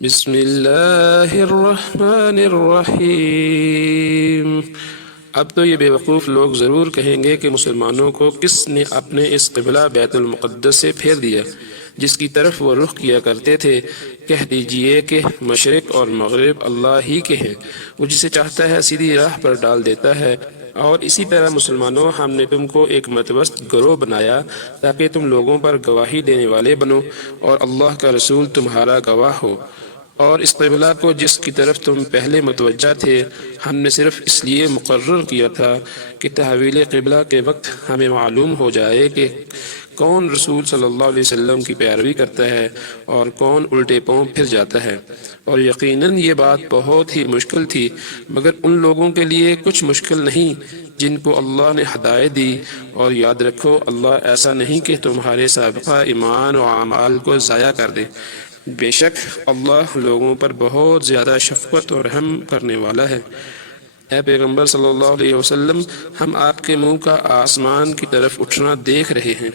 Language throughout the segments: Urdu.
بسم اللہ الرحمن الرحیم۔ اب تو یہ بیوقوف لوگ ضرور کہیں گے کہ مسلمانوں کو کس نے اپنے اس قبلہ بیت المقدس سے پھیر دیا جس کی طرف وہ رخ کیا کرتے تھے۔ کہہ دیجئے کہ مشرق اور مغرب اللہ ہی کے ہیں، وہ جسے چاہتا ہے سیدھی راہ پر ڈال دیتا ہے۔ اور اسی طرح مسلمانوں، ہم نے تم کو ایک متوسط گروہ بنایا تاکہ تم لوگوں پر گواہی دینے والے بنو اور اللہ کا رسول تمہارا گواہ ہو۔ اور اس قبلہ کو جس کی طرف تم پہلے متوجہ تھے ہم نے صرف اس لیے مقرر کیا تھا کہ تحویل قبلہ کے وقت ہمیں معلوم ہو جائے کہ کون رسول صلی اللہ علیہ وسلم کی پیروی کرتا ہے اور کون الٹے پاؤں پھر جاتا ہے۔ اور یقیناً یہ بات بہت ہی مشکل تھی، مگر ان لوگوں کے لیے کچھ مشکل نہیں جن کو اللہ نے ہدایت دی۔ اور یاد رکھو، اللہ ایسا نہیں کہ تمہارے سابقہ ایمان و اعمال کو ضائع کر دے۔ بے شک اللہ لوگوں پر بہت زیادہ شفقت اور رحم کرنے والا ہے۔ اے پیغمبر صلی اللہ علیہ وسلم، ہم آپ کے منہ کا آسمان کی طرف اٹھنا دیکھ رہے ہیں،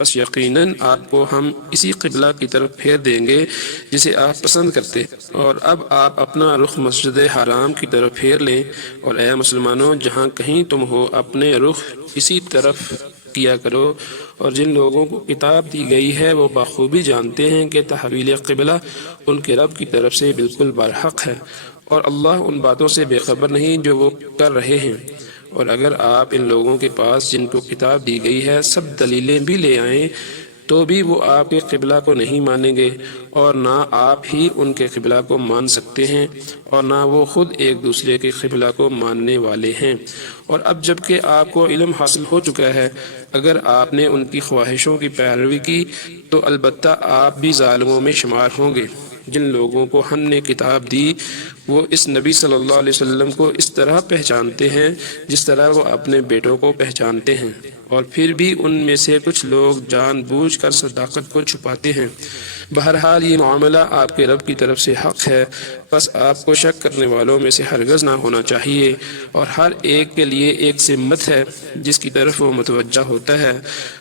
بس یقیناً آپ کو ہم اسی قبلہ کی طرف پھیر دیں گے جسے آپ پسند کرتے۔ اور اب آپ اپنا رخ مسجد حرام کی طرف پھیر لیں، اور اے مسلمانوں، جہاں کہیں تم ہو اپنے رخ اسی طرف کیا کرو۔ اور جن لوگوں کو کتاب دی گئی ہے وہ بخوبی جانتے ہیں کہ تحویل قبلہ ان کے رب کی طرف سے بالکل برحق ہے، اور اللہ ان باتوں سے بے خبر نہیں جو وہ کر رہے ہیں۔ اور اگر آپ ان لوگوں کے پاس جن کو کتاب دی گئی ہے سب دلیلیں بھی لے آئیں تو بھی وہ آپ کے قبلہ کو نہیں مانیں گے، اور نہ آپ ہی ان کے قبلہ کو مان سکتے ہیں، اور نہ وہ خود ایک دوسرے کے قبلہ کو ماننے والے ہیں۔ اور اب جب کہ آپ کو علم حاصل ہو چکا ہے، اگر آپ نے ان کی خواہشوں کی پیروی کی تو البتہ آپ بھی ظالموں میں شمار ہوں گے۔ جن لوگوں کو ہم نے کتاب دی وہ اس نبی صلی اللہ علیہ وسلم کو اس طرح پہچانتے ہیں جس طرح وہ اپنے بیٹوں کو پہچانتے ہیں، اور پھر بھی ان میں سے کچھ لوگ جان بوجھ کر صداقت کو چھپاتے ہیں۔ بہرحال یہ معاملہ آپ کے رب کی طرف سے حق ہے، بس آپ کو شک کرنے والوں میں سے ہرگز نہ ہونا چاہیے۔ اور ہر ایک کے لیے ایک سمت ہے جس کی طرف وہ متوجہ ہوتا ہے،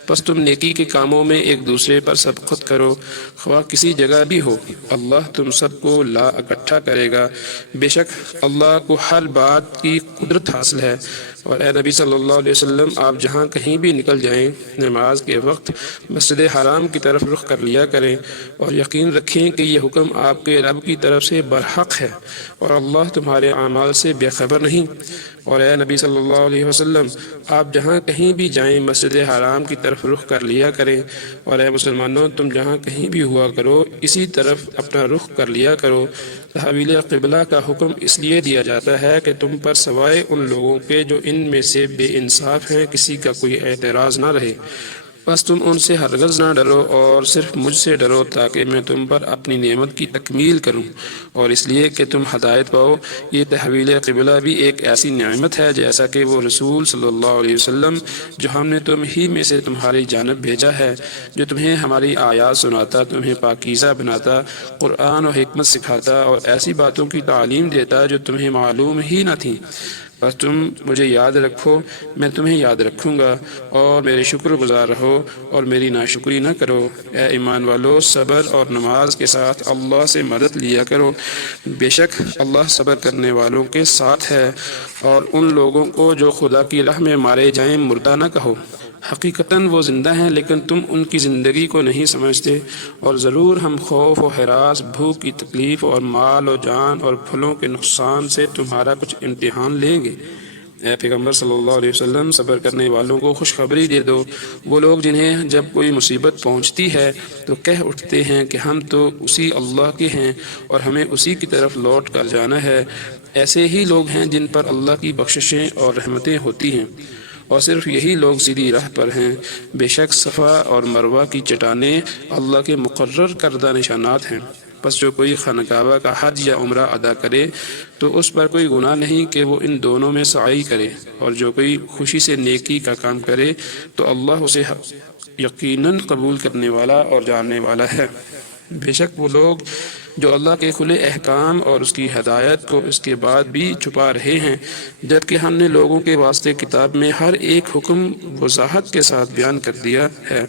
بس تم نیکی کے کاموں میں ایک دوسرے پر سبقت کرو، خواہ کسی جگہ بھی ہو۔ اللہ تم سب کو لا اکٹھا کرے گا، بے شک اللہ کو ہر بات کی قدرت حاصل ہے۔ اور اے نبی صلی اللہ علیہ وسلم، آپ جہاں کہیں بھی نکل جائیں نماز کے وقت مسجد حرام کی طرف رخ کر لیا کریں، اور یقین رکھیں کہ یہ حکم آپ کے رب کی طرف سے برحق ہے، اور اللہ تمہارے اعمال سے بے خبر نہیں۔ اور اے نبی صلی اللہ علیہ وسلم، آپ جہاں کہیں بھی جائیں مسجد حرام کی طرف رخ کر لیا کریں، اور اے مسلمانوں، تم جہاں کہیں بھی ہوا کرو اسی طرف اپنا رخ کر لیا کرو۔ تحویل قبلہ کا حکم اس لیے دیا جاتا ہے کہ تم پر سوائے ان لوگوں کے جو ان میں سے بے انصاف ہیں کسی کا کوئی اعتراض نہ رہے۔ بس تم ان سے ہرگز نہ ڈرو اور صرف مجھ سے ڈرو تاکہ میں تم پر اپنی نعمت کی تکمیل کروں، اور اس لیے کہ تم ہدایت پاؤ۔ یہ تحویل قبلہ بھی ایک ایسی نعمت ہے جیسا کہ وہ رسول صلی اللہ علیہ وسلم جو ہم نے تم ہی میں سے تمہاری جانب بھیجا ہے، جو تمہیں ہماری آیات سناتا، تمہیں پاکیزہ بناتا، قرآن و حکمت سکھاتا اور ایسی باتوں کی تعلیم دیتا جو تمہیں معلوم ہی نہ تھیں۔ بس تم مجھے یاد رکھو، میں تمہیں یاد رکھوں گا، اور میرے شکر گزار رہو اور میری ناشکری نہ کرو۔ اے ایمان والو، صبر اور نماز کے ساتھ اللہ سے مدد لیا کرو، بے شک اللہ صبر کرنے والوں کے ساتھ ہے۔ اور ان لوگوں کو جو خدا کی راہ میں مارے جائیں مردہ نہ کہو، حقیقتاً وہ زندہ ہیں لیکن تم ان کی زندگی کو نہیں سمجھتے۔ اور ضرور ہم خوف و ہراس، بھوک کی تکلیف اور مال و جان اور پھلوں کے نقصان سے تمہارا کچھ امتحان لیں گے۔ اے پیغمبر صلی اللہ علیہ وسلم، صبر کرنے والوں کو خوشخبری دے دو۔ وہ لوگ جنہیں جب کوئی مصیبت پہنچتی ہے تو کہہ اٹھتے ہیں کہ ہم تو اسی اللہ کے ہیں اور ہمیں اسی کی طرف لوٹ کر جانا ہے، ایسے ہی لوگ ہیں جن پر اللہ کی بخششیں اور رحمتیں ہوتی ہیں، اور صرف یہی لوگ سیدھی راہ پر ہیں۔ بے شک صفا اور مروہ کی چٹانیں اللہ کے مقرر کردہ نشانات ہیں، پس جو کوئی خانہ کعبہ کا حج یا عمرہ ادا کرے تو اس پر کوئی گناہ نہیں کہ وہ ان دونوں میں سعی کرے، اور جو کوئی خوشی سے نیکی کا کام کرے تو اللہ اسے یقیناً قبول کرنے والا اور جاننے والا ہے۔ بے شک وہ لوگ جو اللہ کے کھلے احکام اور اس کی ہدایت کو اس کے بعد بھی چھپا رہے ہیں، جبکہ ہم نے لوگوں کے واسطے کتاب میں ہر ایک حکم وضاحت کے ساتھ بیان کر دیا ہے،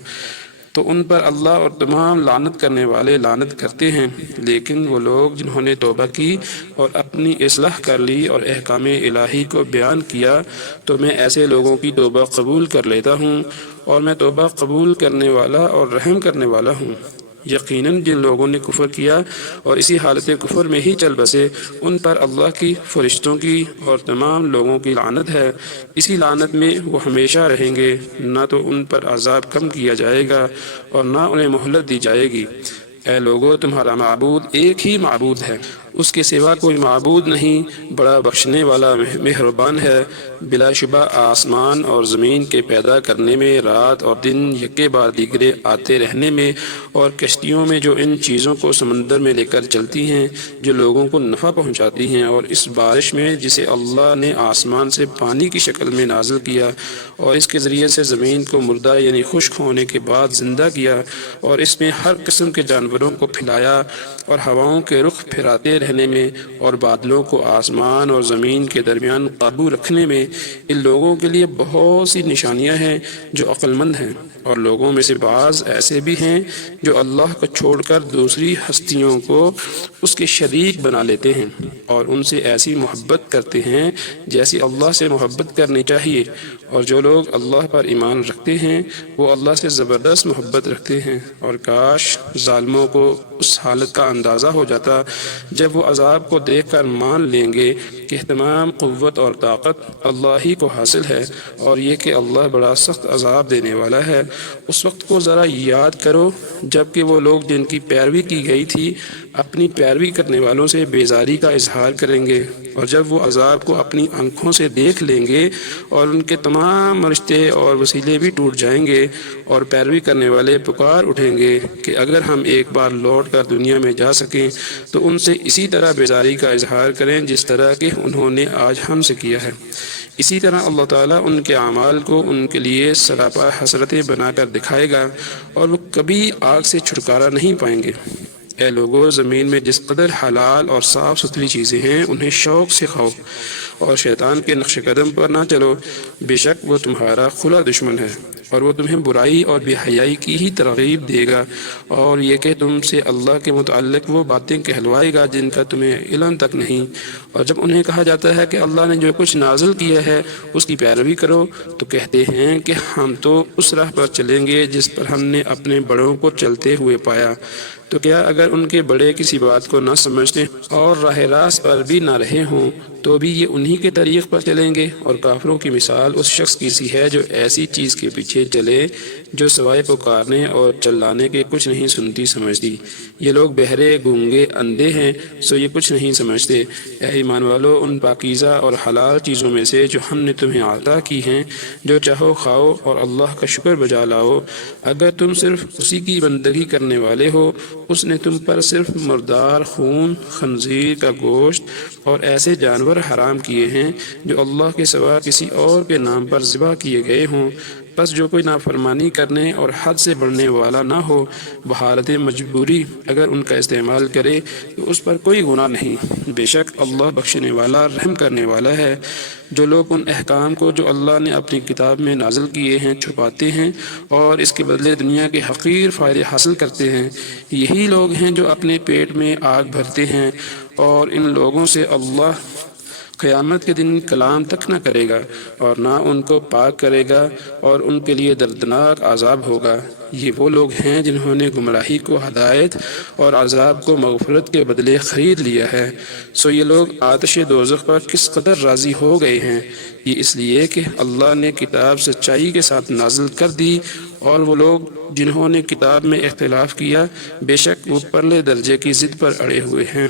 تو ان پر اللہ اور تمام لعنت کرنے والے لعنت کرتے ہیں، لیکن وہ لوگ جنہوں نے توبہ کی اور اپنی اصلاح کر لی اور احکام الہی کو بیان کیا تو میں ایسے لوگوں کی توبہ قبول کر لیتا ہوں، اور میں توبہ قبول کرنے والا اور رحم کرنے والا ہوں۔ یقیناً جن لوگوں نے کفر کیا اور اسی حالت کفر میں ہی چل بسے ان پر اللہ کی، فرشتوں کی اور تمام لوگوں کی لعنت ہے، اسی لعنت میں وہ ہمیشہ رہیں گے، نہ تو ان پر عذاب کم کیا جائے گا اور نہ انہیں مہلت دی جائے گی۔ اے لوگو، تمہارا معبود ایک ہی معبود ہے، اس کے سوا کوئی معبود نہیں، بڑا بخشنے والا مہربان ہے۔ بلا شبہ آسمان اور زمین کے پیدا کرنے میں، رات اور دن یکے بعد دیگرے آتے رہنے میں، اور کشتیوں میں جو ان چیزوں کو سمندر میں لے کر چلتی ہیں جو لوگوں کو نفع پہنچاتی ہیں، اور اس بارش میں جسے اللہ نے آسمان سے پانی کی شکل میں نازل کیا اور اس کے ذریعے سے زمین کو مردہ یعنی خشک ہونے کے بعد زندہ کیا، اور اس میں ہر قسم کے جانوروں کو پھیلایا، اور ہواؤں کے رخ پھراتے رہنے میں اور بادلوں کو آسمان اور زمین کے درمیان قابو رکھنے میں، ان لوگوں کے لیے بہت سی نشانیاں ہیں جو عقل مند ہیں۔ اور لوگوں میں سے بعض ایسے بھی ہیں جو اللہ کو چھوڑ کر دوسری ہستیوں کو اس کے شریک بنا لیتے ہیں، اور ان سے ایسی محبت کرتے ہیں جیسی اللہ سے محبت کرنی چاہیے، اور جو لوگ اللہ پر ایمان رکھتے ہیں وہ اللہ سے زبردست محبت رکھتے ہیں۔ اور کاش ظالموں کو اس حالت کا اندازہ ہو جاتا جب وہ عذاب کو دیکھ کر مان لیں گے کہ تمام قوت اور طاقت اللہ ہی کو حاصل ہے، اور یہ کہ اللہ بڑا سخت عذاب دینے والا ہے۔ اس وقت کو ذرا یاد کرو جب کہ وہ لوگ جن کی پیروی کی گئی تھی اپنی پیروی کرنے والوں سے بیزاری کا اظہار کریں گے، اور جب وہ عذاب کو اپنی آنکھوں سے دیکھ لیں گے اور ان کے تمام رشتے اور وسیلے بھی ٹوٹ جائیں گے، اور پیروی کرنے والے پکار اٹھیں گے کہ اگر ہم ایک بار لوٹ کر دنیا میں جا سکیں تو ان سے اسی طرح بیزاری کا اظہار کریں جس طرح کہ انہوں نے آج ہم سے کیا ہے۔ اسی طرح اللہ تعالیٰ ان کے اعمال کو ان کے لیے سراپا حسرتیں بنا کر دکھائے گا، اور وہ کبھی آگ سے چھٹکارا نہیں پائیں گے۔ اے لوگو، زمین میں جس قدر حلال اور صاف ستھری چیزیں ہیں انہیں شوق سے کھاؤ، اور شیطان کے نقش قدم پر نہ چلو، بے شک وہ تمہارا کھلا دشمن ہے، اور وہ تمہیں برائی اور بے حیائی کی ہی ترغیب دے گا، اور یہ کہ تم سے اللہ کے متعلق وہ باتیں کہلوائے گا جن کا تمہیں علم تک نہیں۔ اور جب انہیں کہا جاتا ہے کہ اللہ نے جو کچھ نازل کیا ہے اس کی پیروی کرو تو کہتے ہیں کہ ہم تو اس راہ پر چلیں گے جس پر ہم نے اپنے بڑوں کو چلتے ہوئے پایا۔ تو کیا اگر ان کے بڑے کسی بات کو نہ سمجھتے اور راہ راست پر بھی نہ رہے ہوں تو بھی یہ انہی کے طریق پر چلیں گے؟ اور کافروں کی مثال اس شخص کی سی ہے جو ایسی چیز کے پیچھے چلے جو سوائے پکارنے اور چلانے کے کچھ نہیں سنتی سمجھتی۔ یہ لوگ بہرے، گونگے، اندھے ہیں، سو یہ کچھ نہیں سمجھتے۔ اے ایمان والو، ان پاکیزہ اور حلال چیزوں میں سے جو ہم نے تمہیں عطا کی ہیں جو چاہو کھاؤ اور اللہ کا شکر بجا لاؤ۔ اگر تم صرف اسی کی بندگی کرنے والے ہو، اس نے تم پر صرف مردار خون، خنزیر کا گوشت اور ایسے جانور حرام کیے ہیں جو اللہ کے سوا کسی اور کے نام پر ذبح کیے گئے ہوں۔ بس جو کوئی نافرمانی کرنے اور حد سے بڑھنے والا نہ ہو بحالت مجبوری اگر ان کا استعمال کرے تو اس پر کوئی گناہ نہیں، بے شک اللہ بخشنے والا رحم کرنے والا ہے۔ جو لوگ ان احکام کو جو اللہ نے اپنی کتاب میں نازل کیے ہیں چھپاتے ہیں اور اس کے بدلے دنیا کے حقیر فائدے حاصل کرتے ہیں، یہی لوگ ہیں جو اپنے پیٹ میں آگ بھرتے ہیں، اور ان لوگوں سے اللہ قیامت کے دن کلام تک نہ کرے گا اور نہ ان کو پاک کرے گا، اور ان کے لیے دردناک عذاب ہوگا۔ یہ وہ لوگ ہیں جنہوں نے گمراہی کو ہدایت اور عذاب کو مغفرت کے بدلے خرید لیا ہے، سو یہ لوگ آتش دوزخ پر کس قدر راضی ہو گئے ہیں۔ یہ اس لیے کہ اللہ نے کتاب سچائی کے ساتھ نازل کر دی، اور وہ لوگ جنہوں نے کتاب میں اختلاف کیا بے شک وہ پرلے درجے کی ضد پر اڑے ہوئے ہیں۔